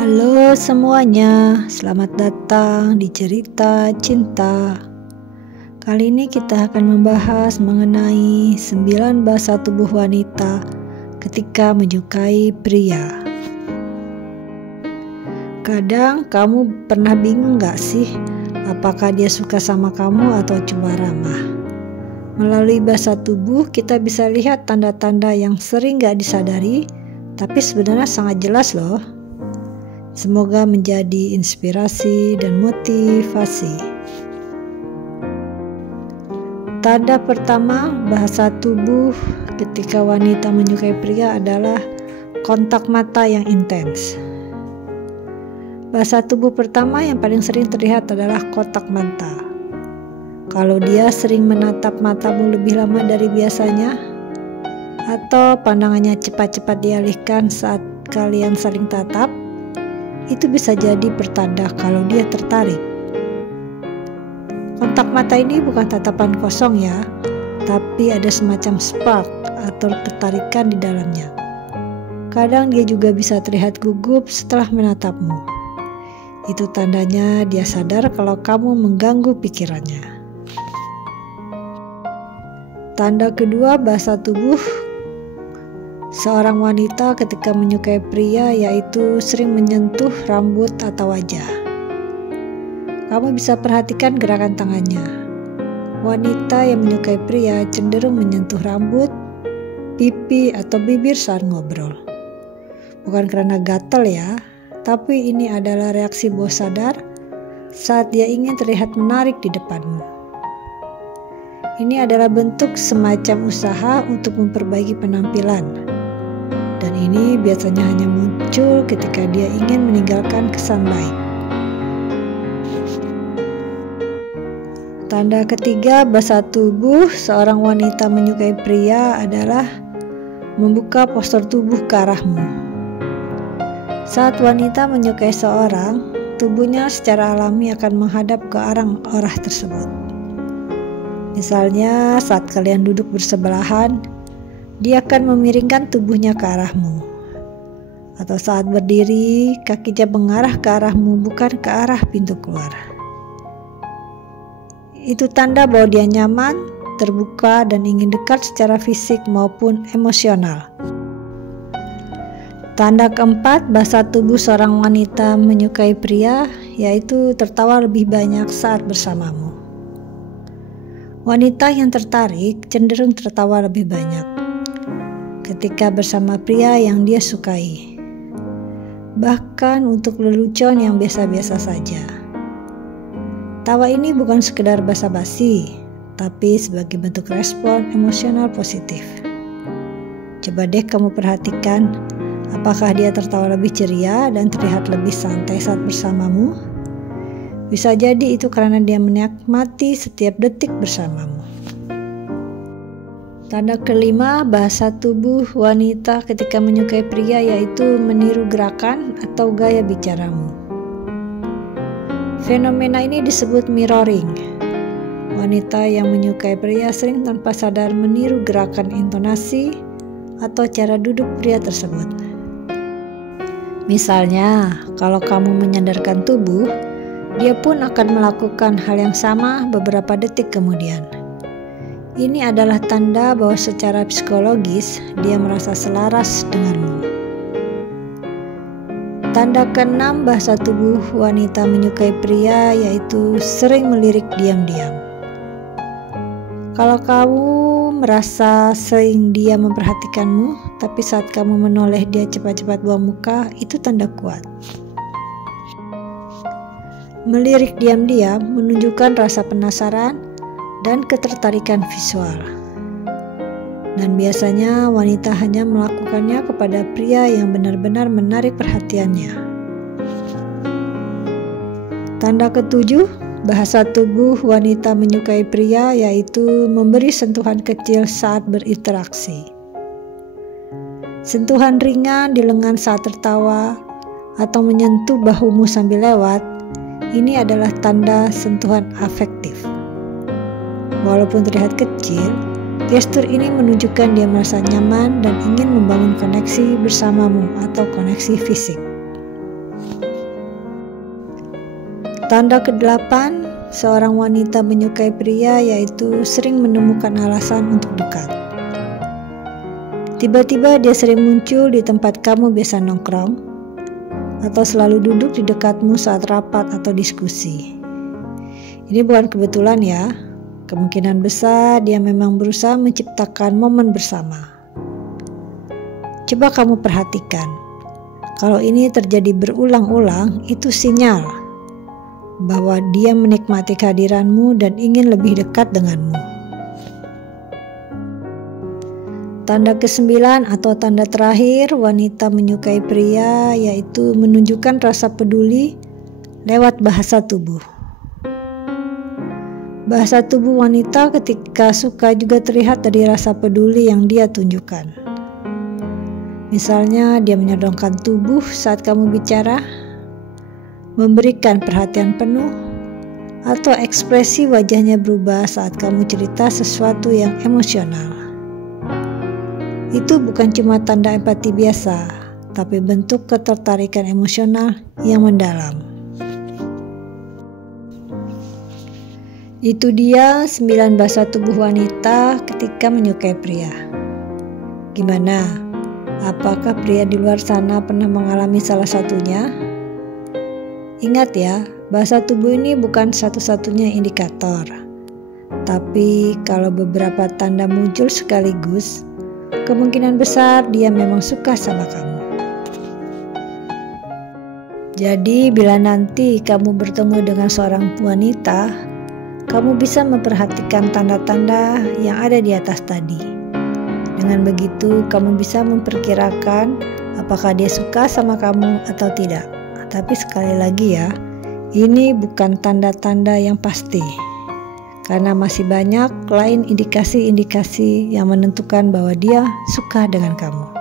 Halo semuanya, selamat datang di Cerita Cinta. Kali ini kita akan membahas mengenai 9 bahasa tubuh wanita ketika menyukai pria. Kadang kamu pernah bingung gak sih, apakah dia suka sama kamu atau cuma ramah? Melalui bahasa tubuh kita bisa lihat tanda-tanda yang sering gak disadari, tapi sebenarnya sangat jelas loh. Semoga menjadi inspirasi dan motivasi. Tanda pertama bahasa tubuh ketika wanita menyukai pria adalah kontak mata yang intens. Bahasa tubuh pertama yang paling sering terlihat adalah kontak mata. Kalau dia sering menatap matamu lebih lama dari biasanya, atau pandangannya cepat-cepat dialihkan saat kalian saling tatap, itu bisa jadi pertanda kalau dia tertarik. Kontak mata ini bukan tatapan kosong ya, tapi ada semacam spark atau ketarikan di dalamnya. Kadang dia juga bisa terlihat gugup setelah menatapmu. Itu tandanya dia sadar kalau kamu mengganggu pikirannya. Tanda kedua bahasa tubuh seorang wanita ketika menyukai pria yaitu sering menyentuh rambut atau wajah. Kamu bisa perhatikan gerakan tangannya. Wanita yang menyukai pria cenderung menyentuh rambut, pipi, atau bibir saat ngobrol. Bukan karena gatel ya, tapi ini adalah reaksi bawah sadar saat dia ingin terlihat menarik di depanmu. Ini adalah bentuk semacam usaha untuk memperbaiki penampilan. Dan ini biasanya hanya muncul ketika dia ingin meninggalkan kesan baik. Tanda ketiga bahasa tubuh seorang wanita menyukai pria adalah membuka postur tubuh ke arahmu. Saat wanita menyukai seorang, tubuhnya secara alami akan menghadap ke arah orang tersebut. Misalnya saat kalian duduk bersebelahan, dia akan memiringkan tubuhnya ke arahmu. Atau saat berdiri, kakinya mengarah ke arahmu, bukan ke arah pintu keluar. Itu tanda bahwa dia nyaman, terbuka, dan ingin dekat secara fisik maupun emosional. Tanda keempat bahasa tubuh seorang wanita menyukai pria yaitu tertawa lebih banyak saat bersamamu. Wanita yang tertarik cenderung tertawa lebih banyak ketika bersama pria yang dia sukai, bahkan untuk lelucon yang biasa-biasa saja. Tawa ini bukan sekedar basa-basi, tapi sebagai bentuk respon emosional positif. Coba deh kamu perhatikan, apakah dia tertawa lebih ceria dan terlihat lebih santai saat bersamamu? Bisa jadi itu karena dia menikmati setiap detik bersamamu. Tanda kelima bahasa tubuh wanita ketika menyukai pria yaitu meniru gerakan atau gaya bicaramu. Fenomena ini disebut mirroring. Wanita yang menyukai pria sering tanpa sadar meniru gerakan intonasi atau cara duduk pria tersebut. Misalnya, kalau kamu menyandarkan tubuh, dia pun akan melakukan hal yang sama beberapa detik kemudian. Ini adalah tanda bahwa secara psikologis dia merasa selaras denganmu. Tanda keenam bahasa tubuh wanita menyukai pria yaitu sering melirik diam-diam. Kalau kamu merasa sering dia memperhatikanmu, tapi saat kamu menoleh dia cepat-cepat buang muka, itu tanda kuat. Melirik diam-diam menunjukkan rasa penasaran dan ketertarikan visual. Dan biasanya wanita hanya melakukannya kepada pria yang benar-benar menarik perhatiannya. Tanda ketujuh, bahasa tubuh wanita menyukai pria yaitu memberi sentuhan kecil saat berinteraksi. Sentuhan ringan di lengan saat tertawa atau menyentuh bahumu sambil lewat, ini adalah tanda sentuhan afektif. Walaupun terlihat kecil, gestur ini menunjukkan dia merasa nyaman dan ingin membangun koneksi bersamamu atau koneksi fisik. Tanda ke-8, seorang wanita menyukai pria yaitu sering menemukan alasan untuk dekat. Tiba-tiba dia sering muncul di tempat kamu biasa nongkrong, atau selalu duduk di dekatmu saat rapat atau diskusi. Ini bukan kebetulan ya, kemungkinan besar dia memang berusaha menciptakan momen bersama. Coba kamu perhatikan, kalau ini terjadi berulang-ulang, itu sinyal bahwa dia menikmati kehadiranmu dan ingin lebih dekat denganmu. Tanda ke-9 atau tanda terakhir wanita menyukai pria yaitu menunjukkan rasa peduli lewat bahasa tubuh. Bahasa tubuh wanita ketika suka juga terlihat dari rasa peduli yang dia tunjukkan. Misalnya dia menyodongkan tubuh saat kamu bicara, memberikan perhatian penuh, atau ekspresi wajahnya berubah saat kamu cerita sesuatu yang emosional. Itu bukan cuma tanda empati biasa, tapi bentuk ketertarikan emosional yang mendalam. Itu dia 9 bahasa tubuh wanita ketika menyukai pria. Gimana? Apakah pria di luar sana pernah mengalami salah satunya? Ingat ya, bahasa tubuh ini bukan satu-satunya indikator. Tapi kalau beberapa tanda muncul sekaligus, kemungkinan besar dia memang suka sama kamu. Jadi bila nanti kamu bertemu dengan seorang wanita, kamu bisa memperhatikan tanda-tanda yang ada di atas tadi. Dengan begitu, kamu bisa memperkirakan apakah dia suka sama kamu atau tidak. Tapi sekali lagi ya, ini bukan tanda-tanda yang pasti. Karena masih banyak lain indikasi-indikasi yang menentukan bahwa dia suka dengan kamu.